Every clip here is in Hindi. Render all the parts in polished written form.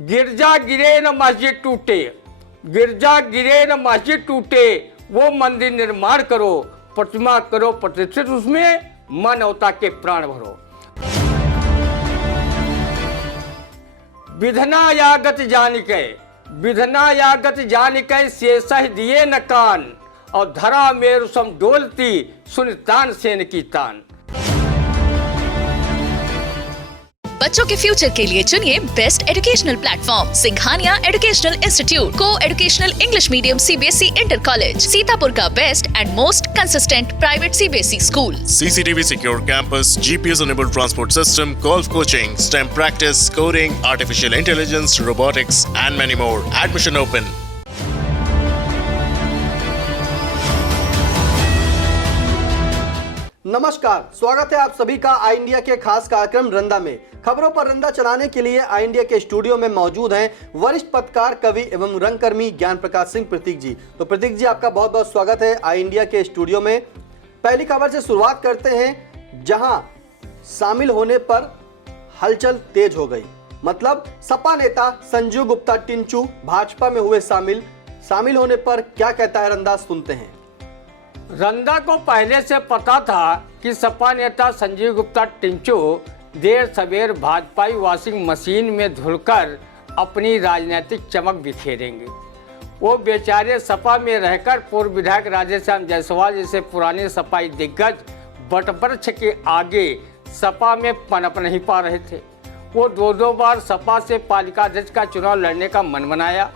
गिरजा गिरे न मस्जिद टूटे, गिरजा गिरे न मस्जिद टूटे, वो मंदिर निर्माण करो, प्रतिमा करो प्रतिष्ठित, उसमें मानवता के प्राण भरो। विधना यागत जानिकै, विधना यागत जानिकै, शेषह दिए न कान, और धरा मेरु सम डोलती, सुन तान सेन की तान। बच्चों के फ्यूचर के लिए चुनिए best educational platform Singhania educational institute, coeducational English medium CBSE inter college, Sitapur का best and most consistent private CBSE school. CCTV secure campus, GPS enabled transport system, golf coaching, STEM practice, coding, artificial intelligence, robotics and many more. Admission open. नमस्कार, स्वागत है आप सभी का आई इंडिया के खास कार्यक्रम रंदा में। खबरों पर रंदा चलाने के लिए आई इंडिया के स्टूडियो में मौजूद हैं वरिष्ठ पत्रकार, कवि एवं रंगकर्मी ज्ञान प्रकाश सिंह प्रतीक जी। तो प्रतीक जी, आपका बहुत बहुत स्वागत है आई इंडिया के स्टूडियो में। पहली खबर से शुरुआत करते हैं, जहां शामिल होने पर हलचल तेज हो गई। मतलब सपा नेता संजीव गुप्ता टिंचू भाजपा में हुए शामिल होने पर क्या कहता है रंदा, सुनते हैं। रंदा को पहले से पता था कि सपा नेता संजीव गुप्ता टिंचू देर सवेर भाजपाई वॉशिंग मशीन में धुलकर अपनी राजनीतिक चमक बिखेरेंगे। वो बेचारे सपा में रहकर पूर्व विधायक राधेश्याम जायसवाल जैसे पुराने सपाई दिग्गज वटवृक्ष के आगे सपा में पनप नहीं पा रहे थे। वो दो बार सपा से पालिका अध्यक्ष का चुनाव लड़ने का मन बनाया,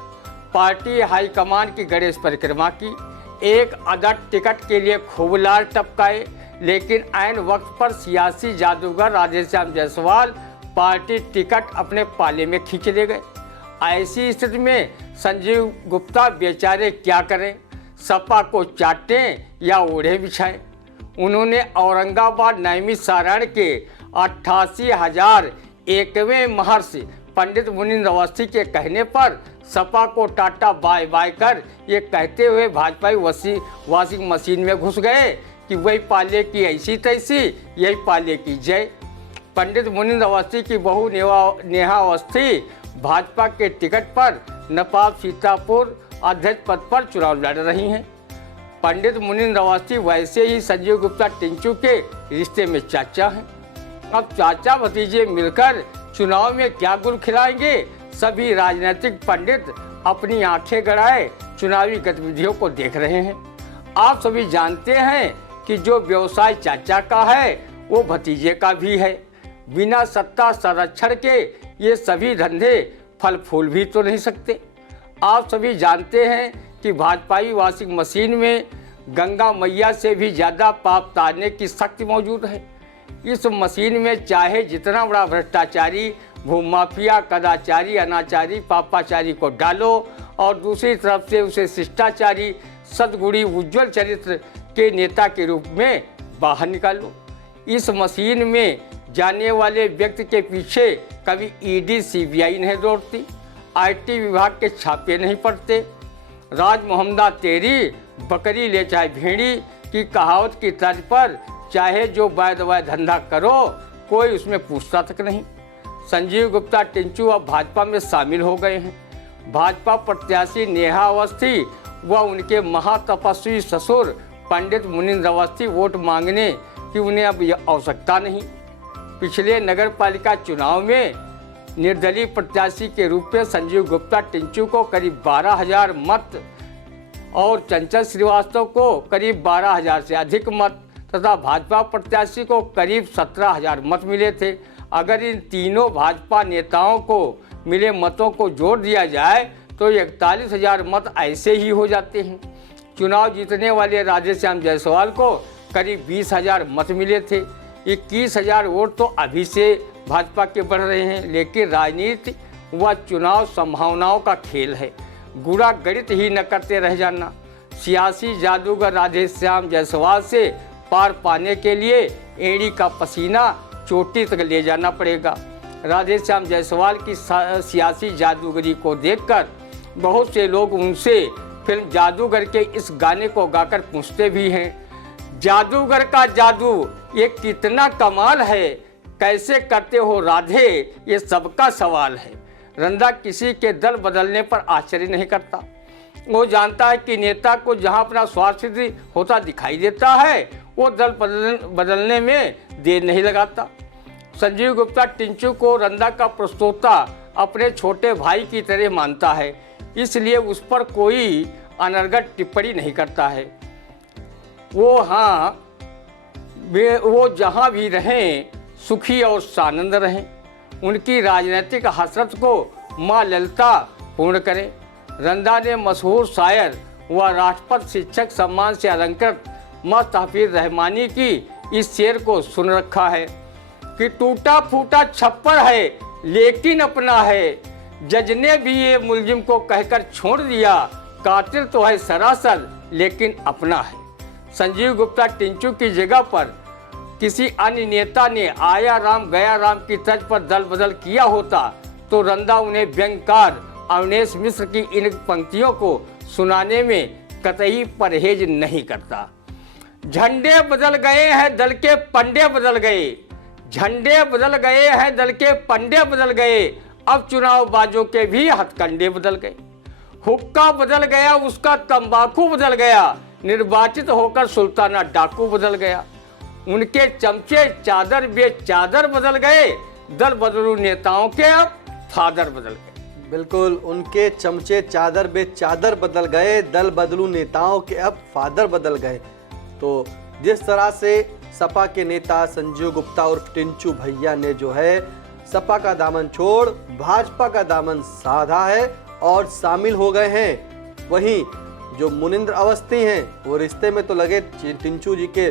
पार्टी हाईकमान की गणेश परिक्रमा की, एक अदर टिकट के लिए खूब लाल टपकाए, लेकिन ऐन वक्त पर सियासी जादूगर राधेश्याम जायसवाल पार्टी टिकट अपने पाले में खींच ले गए। ऐसी स्थिति में संजीव गुप्ता बेचारे क्या करें, सपा को चाटें या ओढ़े बिछाएं। उन्होंने औरंगाबाद नैमिषारण्य के 88,001वें महर्षि पंडित मुनींद्र अवस्थी के कहने पर सपा को टाटा बाय बाय कर ये कहते हुए भाजपाई वॉशिंग मशीन में घुस गए कि वही पाले की ऐसी तैसी, यही पाले की जय। पंडित मुनींद्र अवस्थी की बहू नेहा अवस्थी भाजपा के टिकट पर नवाब सीतापुर अध्यक्ष पद पर चुनाव लड़ रही हैं। पंडित मुनींद्र अवस्थी वैसे ही संजीव गुप्ता टिंचू के रिश्ते में चाचा हैं। अब चाचा भतीजे मिलकर चुनाव में क्या गुल खिलाएंगे, सभी राजनीतिक पंडित अपनी आंखें गड़ाए चुनावी गतिविधियों को देख रहे हैं। आप सभी जानते हैं कि जो व्यवसाय चाचा का है वो भतीजे का भी है। बिना सत्ता संरक्षण के ये सभी धंधे फल फूल भी तो नहीं सकते। आप सभी जानते हैं कि भाजपाई वॉशिंग मशीन में गंगा मैया से भी ज़्यादा पाप तारने की शक्ति मौजूद है। इस मशीन में चाहे जितना बड़ा भ्रष्टाचारी, भूमाफिया, कदाचारी, अनाचारी, पापाचारी को डालो और दूसरी तरफ से उसे शिष्टाचारी, सद्गुणी, उज्जवल चरित्र के नेता के रूप में बाहर निकालो। इस मशीन में जाने वाले व्यक्ति के पीछे कभी ईडी सीबीआई नहीं दौड़ती, आईटी विभाग के छापे नहीं पड़ते। राज मोहम्मदा तेरी बकरी ले चाहे भेड़ी की कहावत की तर्ज पर चाहे जो वाय दवाय धंधा करो, कोई उसमें पूछता तक नहीं। संजीव गुप्ता टिंचू अब भाजपा में शामिल हो गए हैं। भाजपा प्रत्याशी नेहा अवस्थी व उनके महातपस्वी ससुर पंडित मुनींद्र अवस्थी वोट मांगने की उन्हें अब आवश्यकता नहीं। पिछले नगर पालिका चुनाव में निर्दलीय प्रत्याशी के रूप में संजीव गुप्ता टिंचू को करीब 12,000 मत और चंचल श्रीवास्तव को करीब 12,000 से अधिक मत तथा भाजपा प्रत्याशी को करीब 17,000 मत मिले थे। अगर इन तीनों भाजपा नेताओं को मिले मतों को जोड़ दिया जाए तो 41,000 मत ऐसे ही हो जाते हैं। चुनाव जीतने वाले राधेश्याम जायसवाल को करीब 20,000 मत मिले थे। 21,000 वोट तो अभी से भाजपा के बढ़ रहे हैं, लेकिन राजनीति व चुनाव संभावनाओं का खेल है। गुणा गणित ही न करते रह जाना। सियासी जादूगर राधेश्याम जायसवाल से पार पाने के लिए एड़ी का पसीना चोटी तक ले जाना पड़ेगा। राधेश्याम जायसवाल की सियासी जादूगरी को देखकर बहुत से लोग उनसे फिल्म जादूगर के इस गाने को गाकर पूछते भी हैं, जादूगर का जादू ये कितना कमाल है, कैसे करते हो राधे, ये सबका सवाल है। रंदा किसी के दल बदलने पर आश्चर्य नहीं करता। वो जानता है कि नेता को जहां अपना स्वार्थ सिद्धि होता दिखाई देता है वो दल बदलने में देर नहीं लगाता। संजीव गुप्ता टिंचू को रंदा का प्रस्तोता अपने छोटे भाई की तरह मानता है, इसलिए उस पर कोई अनर्गल टिप्पणी नहीं करता है। वो जहाँ भी रहें सुखी और सानंद रहें, उनकी राजनीतिक हसरत को माँ ललिता पूर्ण करें। रंदा ने मशहूर शायर व राष्ट्रपति शिक्षक सम्मान से अलंकृत मस्त हफीज रहमानी की इस शेर को सुन रखा है कि टूटा फूटा छप्पर है लेकिन अपना है, जज ने भी ये मुलजिम को कहकर छोड़ दिया, कातिल तो है सरासर लेकिन अपना है। संजीव गुप्ता टिंचू की जगह पर किसी अन्य नेता ने आया राम गया राम की तर्ज पर दल बदल किया होता तो रंदा उन्हें व्यंग्यकार अवनेश मिश्र की इन पंक्तियों को सुनाने में कतई परहेज नहीं करता। झंडे बदल गए हैं दल के पंडे बदल गए, झंडे बदल गए हैं दल के पंडे बदल गए, अब चुनाव बाजों के भी हथकंडे बदल गए। हुक्का बदल गया उसका तंबाकू बदल गया, निर्वाचित होकर सुल्ताना डाकू बदल गया। उनके चमचे चादर बे चादर बदल गए, दल बदलू नेताओं के अब फादर बदल गए। बिल्कुल, उनके चमचे चादर बे चादर बदल गए, दल बदलू नेताओं के अब फादर बदल गए। तो जिस तरह से सपा के नेता संजीव गुप्ता और टिंचू भैया ने जो है सपा का दामन छोड़ भाजपा का दामन साधा है और शामिल हो गए हैं, वहीं जो मुनिंद्र अवस्थी हैं वो रिश्ते में तो लगे टिंचू जी के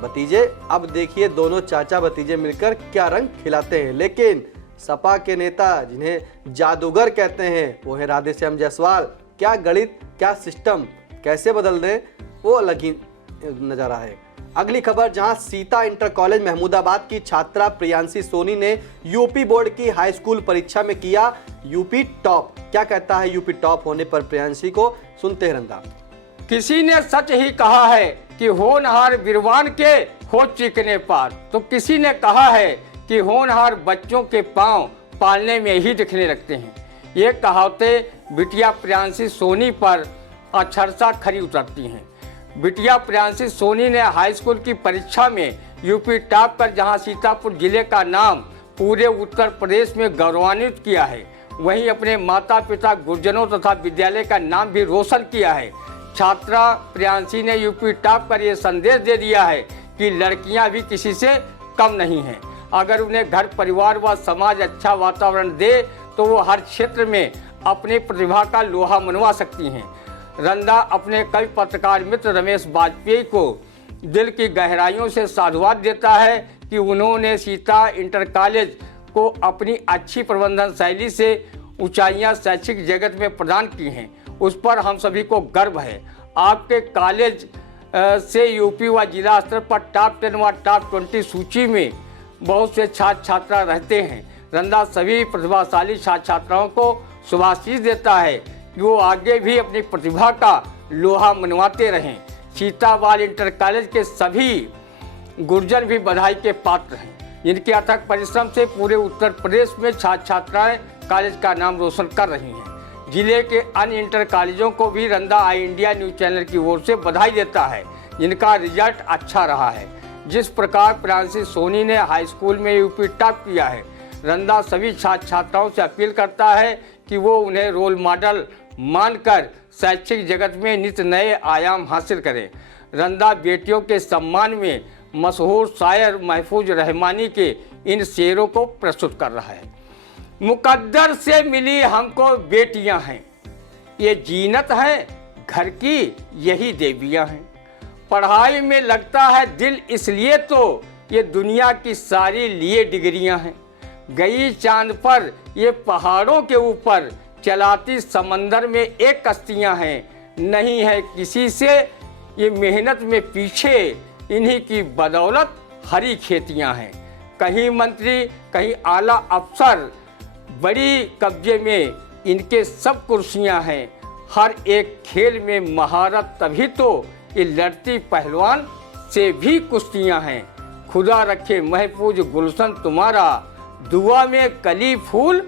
भतीजे। अब देखिए दोनों चाचा भतीजे मिलकर क्या रंग खिलाते हैं। लेकिन सपा के नेता जिन्हें जादूगर कहते हैं वो है राधेश्याम जायसवाल, क्या गणित क्या सिस्टम कैसे बदल दें वो अलग ही नजारा है। अगली खबर, जहां सीता इंटर कॉलेज महमूदाबाद की छात्रा प्रियांशी सोनी ने यूपी बोर्ड की हाई स्कूल परीक्षा में किया यूपी टॉप। क्या कहता है यूपी टॉप होने पर प्रियांशी को, सुनते हैं रंदा। किसी ने सच ही कहा है कि होनहार बिरवान के हो चिकने पार, तो किसी ने कहा है कि होनहार बच्चों के पांव पालने में ही दिखने लगते हैं। ये कहावतें बिटिया प्रियांशी सोनी पर अक्षरशः खरी उतरती हैं। बिटिया प्रियांशी सोनी ने हाई स्कूल की परीक्षा में यूपी टॉप कर जहां सीतापुर जिले का नाम पूरे उत्तर प्रदेश में गौरवान्वित किया है, वहीं अपने माता पिता गुरुजनों तथा विद्यालय का नाम भी रोशन किया है। छात्रा प्रियांशी ने यूपी टॉप कर ये संदेश दे दिया है कि लड़कियां भी किसी से कम नहीं हैं। अगर उन्हें घर परिवार व समाज अच्छा वातावरण दे तो वो हर क्षेत्र में अपनी प्रतिभा का लोहा मनवा सकती हैं। रंदा अपने कई पत्रकार मित्र रमेश वाजपेयी को दिल की गहराइयों से साधुवाद देता है कि उन्होंने सीता इंटर कॉलेज को अपनी अच्छी प्रबंधन शैली से ऊंचाइयां शैक्षिक जगत में प्रदान की हैं। उस पर हम सभी को गर्व है। आपके कॉलेज से यूपी व जिला स्तर पर टॉप 10 व टॉप 20 सूची में बहुत से छात्र छात्रा रहते हैं। रंदा सभी प्रतिभाशाली छात्र छात्राओं को शुभाशीष देता है कि वो आगे भी अपनी प्रतिभा का लोहा मनवाते रहें। सीताबाल इंटर कॉलेज के सभी गुर्जर भी बधाई के पात्र हैं, जिनके अथक परिश्रम से पूरे उत्तर प्रदेश में छात्र छात्राएं कॉलेज का नाम रोशन कर रही हैं। जिले के अन्य इंटर कॉलेजों को भी रंदा आई इंडिया न्यूज चैनल की ओर से बधाई देता है, जिनका रिजल्ट अच्छा रहा है। जिस प्रकार प्रियांशी सोनी ने हाई स्कूल में यूपी टॉप किया है, रंदा सभी छात्र छात्राओं से अपील करता है कि वो उन्हें रोल मॉडल मानकर शैक्षिक जगत में नित नए आयाम हासिल करें। रंदा बेटियों के सम्मान में मशहूर शायर महफूज रहमानी के इन शेरों को प्रस्तुत कर रहा है। मुकद्दर से मिली हमको बेटियां हैं, ये जीनत है घर की यही देवियां हैं। पढ़ाई में लगता है दिल इसलिए तो ये दुनिया की सारी लिए डिग्रियां हैं। गई चांद पर ये पहाड़ों के ऊपर, चलाती समंदर में एक कश्तियां हैं। नहीं है किसी से ये मेहनत में पीछे, इन्हीं की बदौलत हरी खेतियां हैं। कहीं मंत्री कहीं आला अफसर, बड़ी कब्जे में इनके सब कुर्सियां हैं। हर एक खेल में महारत तभी तो ये लड़ती पहलवान से भी कुश्तियां हैं। खुदा रखे महफूज गुलशन तुम्हारा, दुआ में कली फूल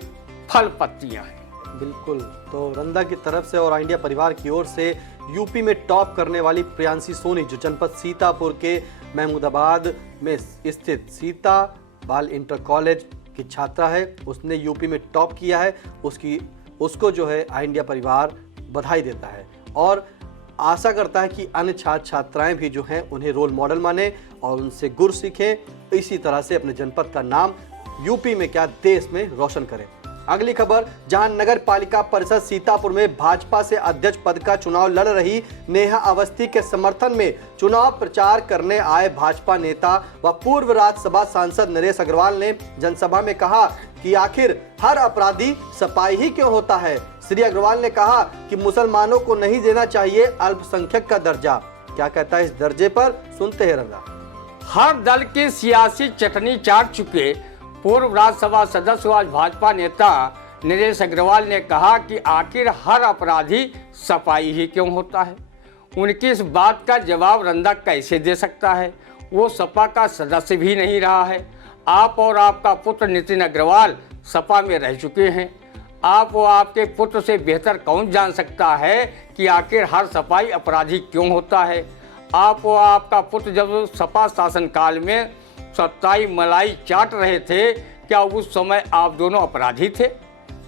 फल पत्तियां हैं। बिल्कुल, तो रंदा की तरफ से और आई इंडिया परिवार की ओर से यूपी में टॉप करने वाली प्रियांशी सोनी, जो जनपद सीतापुर के महमूदाबाद में स्थित सीता बाल इंटर कॉलेज की छात्रा है, उसने यूपी में टॉप किया है। उसको जो है आई इंडिया परिवार बधाई देता है और आशा करता है कि अन्य छात्र छात्राएं भी जो हैं उन्हें रोल मॉडल माने और उनसे गुर सीखें, इसी तरह से अपने जनपद का नाम यूपी में क्या देश में रोशन करें। अगली खबर, जहां नगर पालिका परिषद सीतापुर में भाजपा से अध्यक्ष पद का चुनाव लड़ रही नेहा अवस्थी के समर्थन में चुनाव प्रचार करने आए भाजपा नेता व पूर्व राज्यसभा सांसद नरेश अग्रवाल ने जनसभा में कहा कि आखिर हर अपराधी सपाई ही क्यों होता है। श्री अग्रवाल ने कहा कि मुसलमानों को नहीं देना चाहिए अल्पसंख्यक का दर्जा। क्या कहता है इस दर्जे पर, सुनते हैं रंगा। हर दल की सियासी चटनी चाट चुके पूर्व राज्यसभा सदस्य व भाजपा नेता नरेश अग्रवाल ने कहा कि आखिर हर अपराधी सपाई ही क्यों होता है। उनकी इस बात का जवाब रंदा कैसे दे सकता है, वो सपा का सदस्य भी नहीं रहा है। आप और आपका पुत्र नितिन अग्रवाल सपा में रह चुके हैं। आप व आपके पुत्र से बेहतर कौन जान सकता है कि आखिर हर सपाई अपराधी क्यों होता है। आप व आपका पुत्र जब सपा शासनकाल में सत्ताई मलाई चाट रहे थे, क्या उस समय आप दोनों अपराधी थे?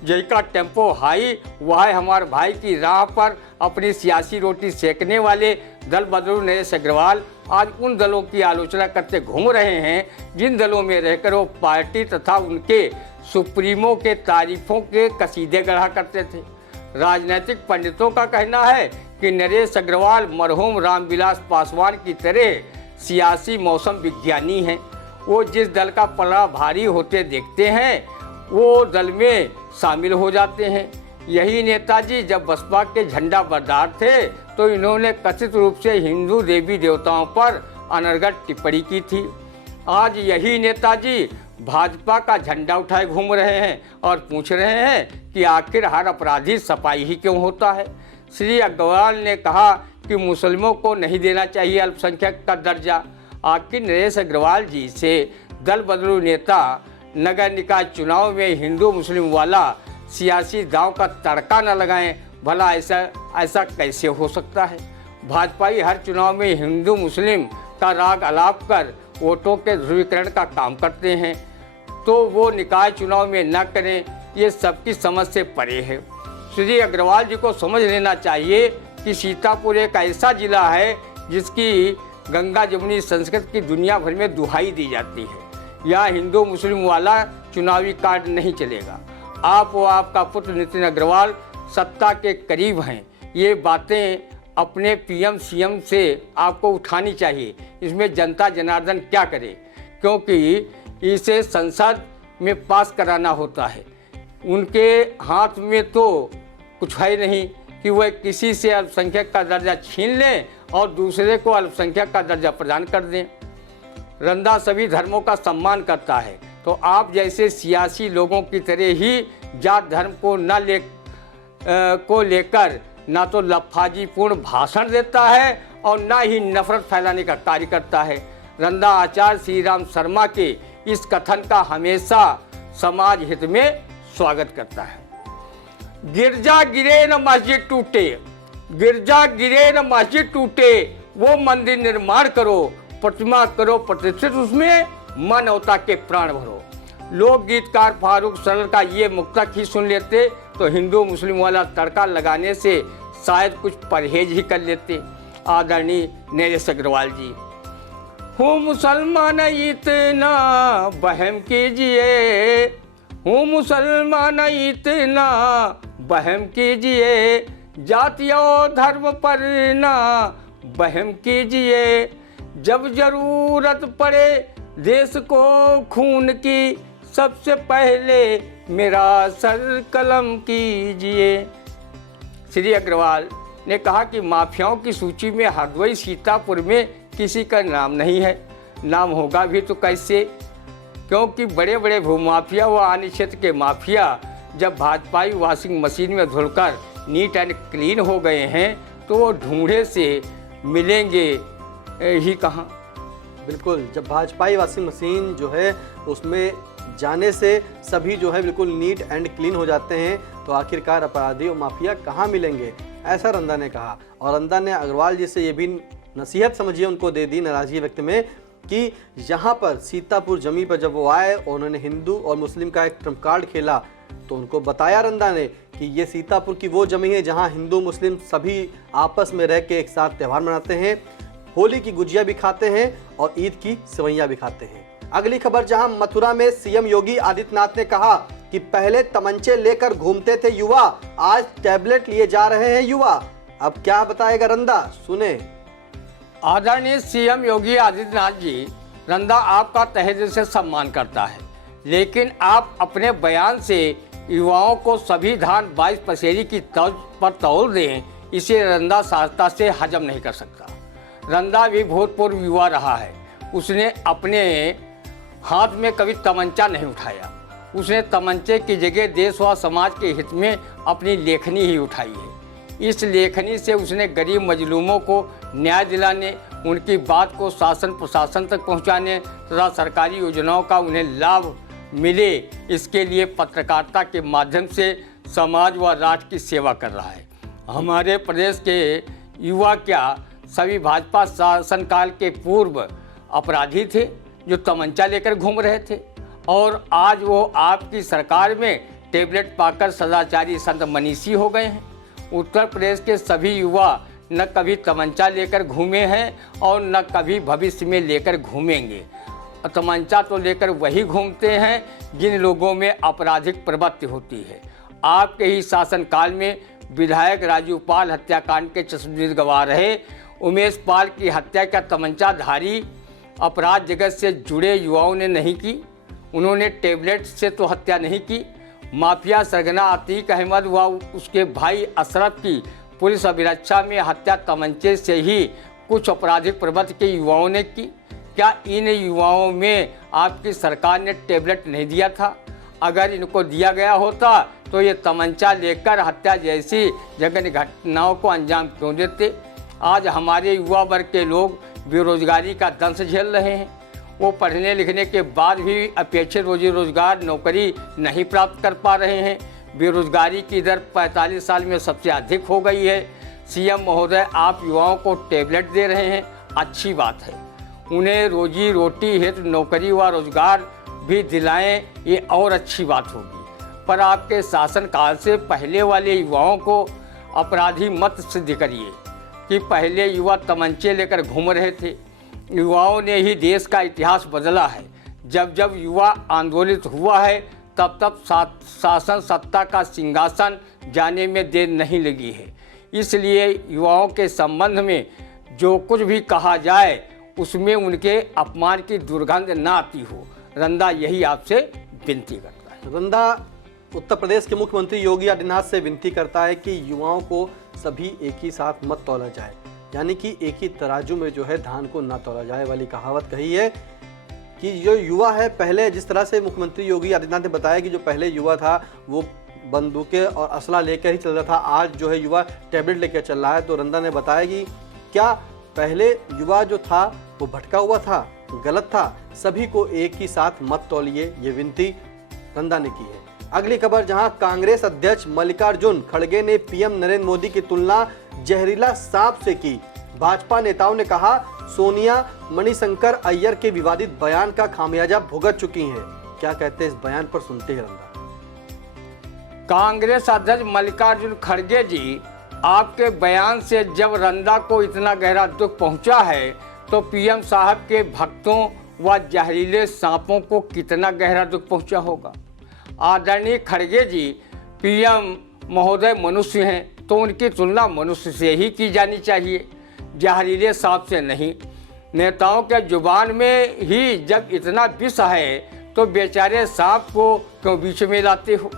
जिनका टेम्पो हाई वह हमारे भाई की राह पर अपनी सियासी रोटी सेकने वाले दल बदलू नरेश अग्रवाल आज उन दलों की आलोचना करते घूम रहे हैं जिन दलों में रहकर वो पार्टी तथा उनके सुप्रीमो के तारीफों के कसीदे गढ़ा करते थे। राजनीतिक पंडितों का कहना है कि नरेश अग्रवाल मरहूम रामविलास पासवान की तरह सियासी मौसम विज्ञानी हैं। वो जिस दल का पलड़ा भारी होते देखते हैं वो दल में शामिल हो जाते हैं। यही नेताजी जब बसपा के झंडा बरदार थे तो इन्होंने कथित रूप से हिंदू देवी देवताओं पर अनर्गल टिप्पणी की थी। आज यही नेताजी भाजपा का झंडा उठाए घूम रहे हैं और पूछ रहे हैं कि आखिर हर अपराधी सपाई ही क्यों होता है। श्री अग्रवाल ने कहा कि मुस्लिमों को नहीं देना चाहिए अल्पसंख्यक का दर्जा। आखिर नरेश अग्रवाल जी से दल बदलू नेता नगर निकाय चुनाव में हिंदू मुस्लिम वाला सियासी दांव का तड़का न लगाएं, भला ऐसा कैसे हो सकता है। भाजपाई हर चुनाव में हिंदू मुस्लिम का राग अलाप कर वोटों के ध्रुवीकरण का काम करते हैं, तो वो निकाय चुनाव में न करें, ये सबकी समझ से परे है। श्री अग्रवाल जी को समझ लेना चाहिए कि सीतापुर एक ऐसा जिला है जिसकी गंगा जमुनी संस्कृत की दुनिया भर में दुहाई दी जाती है। यहाँ हिंदू मुस्लिम वाला चुनावी कार्ड नहीं चलेगा। आप व आपका पुत्र नितिन अग्रवाल सत्ता के करीब हैं, ये बातें अपने पीएम सीएम से आपको उठानी चाहिए। इसमें जनता जनार्दन क्या करे, क्योंकि इसे संसद में पास कराना होता है। उनके हाथ में तो कुछ है नहीं कि वह किसी से अल्पसंख्यक का दर्जा छीन लें और दूसरे को अल्पसंख्यक का दर्जा प्रदान कर दें। रंदा सभी धर्मों का सम्मान करता है, तो आप जैसे सियासी लोगों की तरह ही जात धर्म को लेकर ना तो लफाजीपूर्ण भाषण देता है और ना ही नफरत फैलाने का कार्य करता है। रंदा आचार्य श्री राम शर्मा के इस कथन का हमेशा समाज हित में स्वागत करता है। गिरजा गिरे न मस्जिद टूटे, गिरजा गिरे न मस्जिद टूटे, वो मंदिर निर्माण करो, प्रतिमा करो प्रतिष्ठित, उसमें मानवता के प्राण भरो। लोक गीतकार फारूक सरल का ये मुक्तक ही सुन लेते तो हिंदू मुस्लिम वाला तड़का लगाने से शायद कुछ परहेज ही कर लेते। आदरणीय नरेश अग्रवाल जी, हूँ मुसलमान इतना बहम कीजिए, हूँ मुसलमान इतना बहम कीजिए, जाति और धर्म पर ना बहम कीजिए, जब जरूरत पड़े देश को खून की, सबसे पहले मेरा सर कलम कीजिए। श्री अग्रवाल ने कहा कि माफियाओं की सूची में हरदोई सीतापुर में किसी का नाम नहीं है। नाम होगा भी तो कैसे, क्योंकि बड़े बड़े भूमाफिया व अन्य क्षेत्र के माफिया जब भाजपाई वॉशिंग मशीन में धुलकर नीट एंड क्लीन हो गए हैं तो वो ढूंढे से मिलेंगे ही कहाँ। बिल्कुल, जब भाजपाई वॉशिंग मशीन जो है उसमें जाने से सभी जो है बिल्कुल नीट एंड क्लीन हो जाते हैं, तो आखिरकार अपराधी और माफिया कहाँ मिलेंगे, ऐसा रंदा ने कहा। और रंदा ने अग्रवाल जी से ये भी नसीहत समझिए उनको दे दी नाराजगी व्यक्त में कि यहाँ पर सीतापुर जमी पर जब वो आए और उन्होंने हिंदू और मुस्लिम का एक ट्रम्प कार्ड खेला, तो उनको बताया रंदा ने कि ये सीतापुर की वो जमी है जहाँ हिंदू मुस्लिम सभी आपस में रह के एक साथ त्यौहार मनाते हैं, होली की गुजिया भी खाते हैं और ईद की सेवैयां भी खाते हैं। अगली खबर, जहां मथुरा में सीएम योगी आदित्यनाथ ने कहा कि पहले तमंचे लेकर घूमते थे युवा, आज टैबलेट लिए जा रहे हैं युवा। अब क्या बताएगा रंदा, सुने। आदरणीय सीएम योगी आदित्यनाथ जी, रंदा आपका तहे दिल से सम्मान करता है, लेकिन आप अपने बयान से युवाओं को सभी धान 22 पसेरी की तर्ज पर तौल दें, इसे रंदा सहजता से हजम नहीं कर सकता। रंदा भी भूतपूर्व युवा रहा है, उसने अपने हाथ में कभी तमंचा नहीं उठाया, उसने तमंचे की जगह देश व समाज के हित में अपनी लेखनी ही उठाई है। इस लेखनी से उसने गरीब मजलूमों को न्याय दिलाने, उनकी बात को शासन प्रशासन तक पहुंचाने तथा सरकारी योजनाओं का उन्हें लाभ मिले, इसके लिए पत्रकारिता के माध्यम से समाज व राष्ट्र की सेवा कर रहा है। हमारे प्रदेश के युवा क्या सभी भाजपा शासनकाल के पूर्व अपराधी थे जो तमंचा लेकर घूम रहे थे, और आज वो आपकी सरकार में टेबलेट पाकर सदाचारी संत मनीषी हो गए हैं। उत्तर प्रदेश के सभी युवा न कभी तमंचा लेकर घूमे हैं और न कभी भविष्य में लेकर घूमेंगे। तमंचा तो लेकर वही घूमते हैं जिन लोगों में आपराधिक प्रवृत्ति होती है। आपके ही शासनकाल में विधायक राजू पाल हत्याकांड के चश्मदीद गवाह रहे। उमेश पाल की हत्या क्या तमंचाधारी अपराध जगत से जुड़े युवाओं ने नहीं की? उन्होंने टेबलेट से तो हत्या नहीं की। माफिया सरगना अतीक अहमद व उसके भाई अशरफ की पुलिस अभिरक्षा में हत्या तमंचे से ही कुछ आपराधिक प्रवृत्ति के युवाओं ने की। क्या इन युवाओं में आपकी सरकार ने टेबलेट नहीं दिया था? अगर इनको दिया गया होता तो ये तमंचा लेकर हत्या जैसी जघन्य घटनाओं को अंजाम क्यों देते? आज हमारे युवा वर्ग के लोग बेरोजगारी का दंश झेल रहे हैं। वो पढ़ने लिखने के बाद भी अपेक्षित रोजी रोजगार नौकरी नहीं प्राप्त कर पा रहे हैं। बेरोजगारी की दर 45 साल में सबसे अधिक हो गई है। सीएम महोदय, आप युवाओं को टेबलेट दे रहे हैं, अच्छी बात है। उन्हें रोजी रोटी हेतु नौकरी व रोजगार भी दिलाएं, ये और अच्छी बात होगी। पर आपके शासनकाल से पहले वाले युवाओं को अपराधी मत सिद्ध करिए कि पहले युवा तमंचे लेकर घूम रहे थे। युवाओं ने ही देश का इतिहास बदला है। जब जब युवा आंदोलित हुआ है तब तब शासन सत्ता का सिंहासन जाने में देर नहीं लगी है। इसलिए युवाओं के संबंध में जो कुछ भी कहा जाए उसमें उनके अपमान की दुर्गंध ना आती हो। रंदा यही आपसे विनती करता है। रंदा उत्तर प्रदेश के मुख्यमंत्री योगी आदित्यनाथ से विनती करता है कि युवाओं को सभी एक ही साथ मत तौला जाए, यानी कि एक ही तराजू में जो है धान को ना तौला जाए वाली कहावत कही है कि जो युवा है, पहले जिस तरह से मुख्यमंत्री योगी आदित्यनाथ ने बताया कि जो पहले युवा था वो बंदूकें और असला लेकर ही चल रहा था, आज जो है युवा टैबलेट लेकर चल रहा है। तो रंदा ने बताया कि क्या पहले युवा जो था वो भटका हुआ था, गलत था, सभी को एक ही साथ मत तौलिए, ये विनती रंदा ने की है। अगली खबर, जहां कांग्रेस अध्यक्ष मल्लिकार्जुन खड़गे ने पीएम नरेंद्र मोदी की तुलना जहरीला सांप से की। भाजपा नेताओं ने कहा सोनिया मणिशंकर अय्यर के विवादित बयान का खामियाजा भुगत चुकी हैं। क्या कहते हैं इस बयान पर, सुनते हैं रंदा। कांग्रेस अध्यक्ष मल्लिकार्जुन खड़गे जी, आपके बयान से जब रंदा को इतना गहरा दुख पहुंचा है तो पीएम साहब के भक्तों व जहरीले सांपों को कितना गहरा दुख पहुंचा होगा। आदरणीय खड़गे जी, पीएम महोदय मनुष्य हैं तो उनकी तुलना मनुष्य से ही की जानी चाहिए, जहरीले सांप से नहीं। नेताओं के जुबान में ही जब इतना विष है तो बेचारे सांप को क्यों बीच में लाते हो?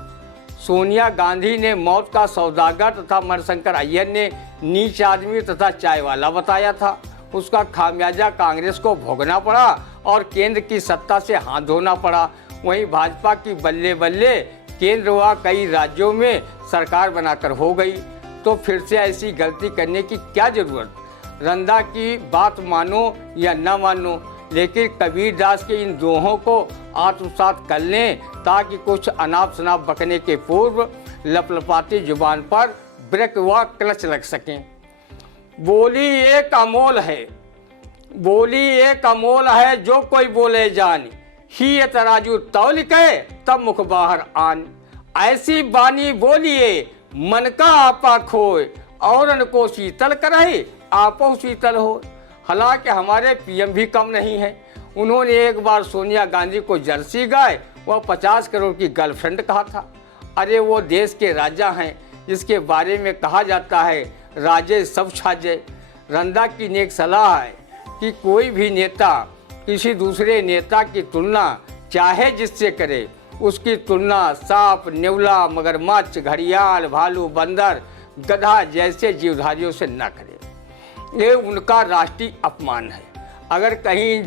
सोनिया गांधी ने मौत का सौदागर तथा मणिशंकर अय्यर ने नीच आदमी तथा चाय वाला बताया था। उसका खामियाजा कांग्रेस को भोगना पड़ा और केंद्र की सत्ता से हाथ धोना पड़ा। वहीं भाजपा की बल्ले बल्ले केंद्र व कई राज्यों में सरकार बनाकर हो गई, तो फिर से ऐसी गलती करने की क्या जरूरत? रंदा की बात मानो या न मानो, लेकिन कबीरदास के इन दोहों को आत्मसात कर लें ताकि कुछ अनाप शनाप बकने के पूर्व लपलपाती जुबान पर ब्रेक व क्लच लग सकें। बोली एक अमोल है, बोली एक अमोल है, जो कोई बोले जान, ही तराजू तौल के तब मुख बाहर आन। ऐसी बानी बोलिए मन का आपा खोए, औरन को शीतल करे आपो शीतल हो। हालांकि हमारे पीएम भी कम नहीं है। उन्होंने एक बार सोनिया गांधी को जर्सी गाय व 50 करोड़ की गर्लफ्रेंड कहा था। अरे वो देश के राजा हैं, जिसके बारे में कहा जाता है राजे सब छाजे। रंदा की नेक सलाह है कि कोई भी नेता किसी दूसरे नेता की तुलना चाहे जिससे करे, उसकी तुलना सांप, नेवला, मगरमच्छ, घड़ियाल, भालू, बंदर, गधा जैसे जीवधारियों से न करे। ये उनका राष्ट्रीय अपमान है। अगर कहीं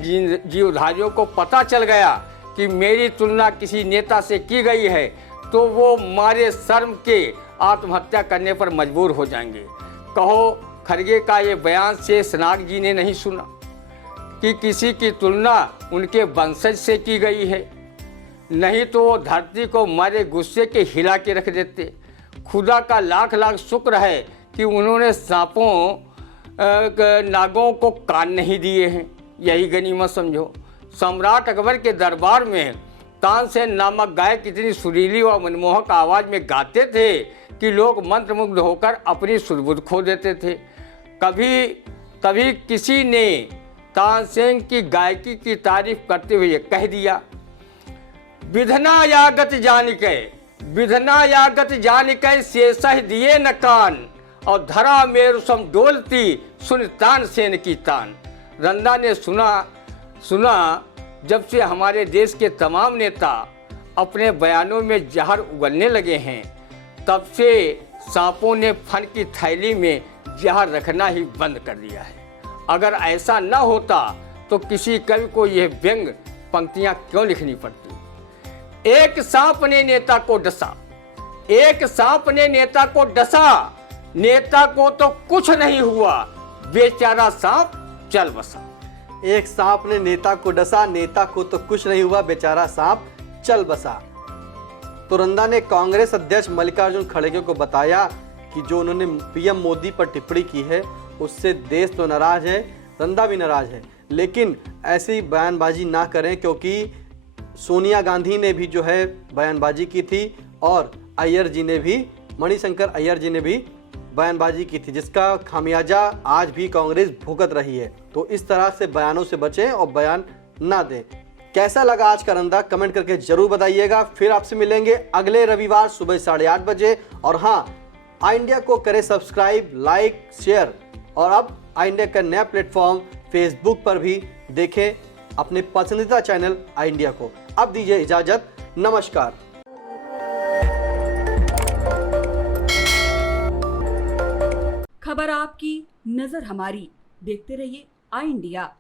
जीवधारियों को पता चल गया कि मेरी तुलना किसी नेता से की गई है तो वो मारे शर्म के आत्महत्या करने पर मजबूर हो जाएंगे। कहो खरगे का ये बयान शेषनाग जी ने नहीं सुना कि किसी की तुलना उनके वंशज से की गई है? नहीं तो वो धरती को मारे गुस्से के हिला के रख देते। खुदा का लाख लाख शुक्र है कि उन्होंने सांपों नागों को कान नहीं दिए हैं, यही गनीमत समझो। सम्राट अकबर के दरबार में तानसेन नामक गायक इतनी सुरीली और मनमोहक आवाज़ में गाते थे कि लोग मंत्रमुग्ध होकर अपनी सुध-बुध खो देते थे। कभी किसी ने तानसेन की गायकी की तारीफ करते हुए कह दिया, विधना यागत जानिके, विधना यागत जानिके शेषह दिए न कान, और धरा मेरु सम डोलती सुन तानसेन की तान। रंदा ने सुना जब से हमारे देश के तमाम नेता अपने बयानों में जहर उगलने लगे हैं, तब से सांपों ने फन की थैली में जहर रखना ही बंद कर दिया है। अगर ऐसा न होता तो किसी कवि को यह व्यंग पंक्तियां क्यों लिखनी पड़ती? एक सांप ने नेता को डसा, एक सांप ने नेता को डसा, नेता को तो कुछ नहीं हुआ, बेचारा सांप चल बसा। एक सांप ने नेता को डसा, नेता को तो कुछ नहीं हुआ, बेचारा सांप चल बसा। तो रंदा ने कांग्रेस अध्यक्ष मल्लिकार्जुन खड़गे को बताया कि जो उन्होंने पीएम मोदी पर टिप्पणी की है उससे देश तो नाराज है, रंदा भी नाराज है, लेकिन ऐसी बयानबाजी ना करें, क्योंकि सोनिया गांधी ने भी जो है बयानबाजी की थी और अय्यर जी ने भी, मणिशंकर अय्यर जी ने भी बयानबाजी की थी, जिसका खामियाजा आज भी कांग्रेस भुगत रही है। तो इस तरह से बयानों से बचें और बयान ना दें। कैसा लगा आज का रंदा कमेंट करके जरूर बताइएगा। फिर आपसे मिलेंगे अगले रविवार सुबह 8:30 बजे। और हाँ, आई इंडिया को करें सब्सक्राइब, लाइक, शेयर, और अब आई इंडिया का नया प्लेटफॉर्म फेसबुक पर भी देखें अपने पसंदीदा चैनल आई इंडिया को। अब दीजिए इजाजत, नमस्कार। खबर आपकी, नजर हमारी। देखते रहिए आई इंडिया।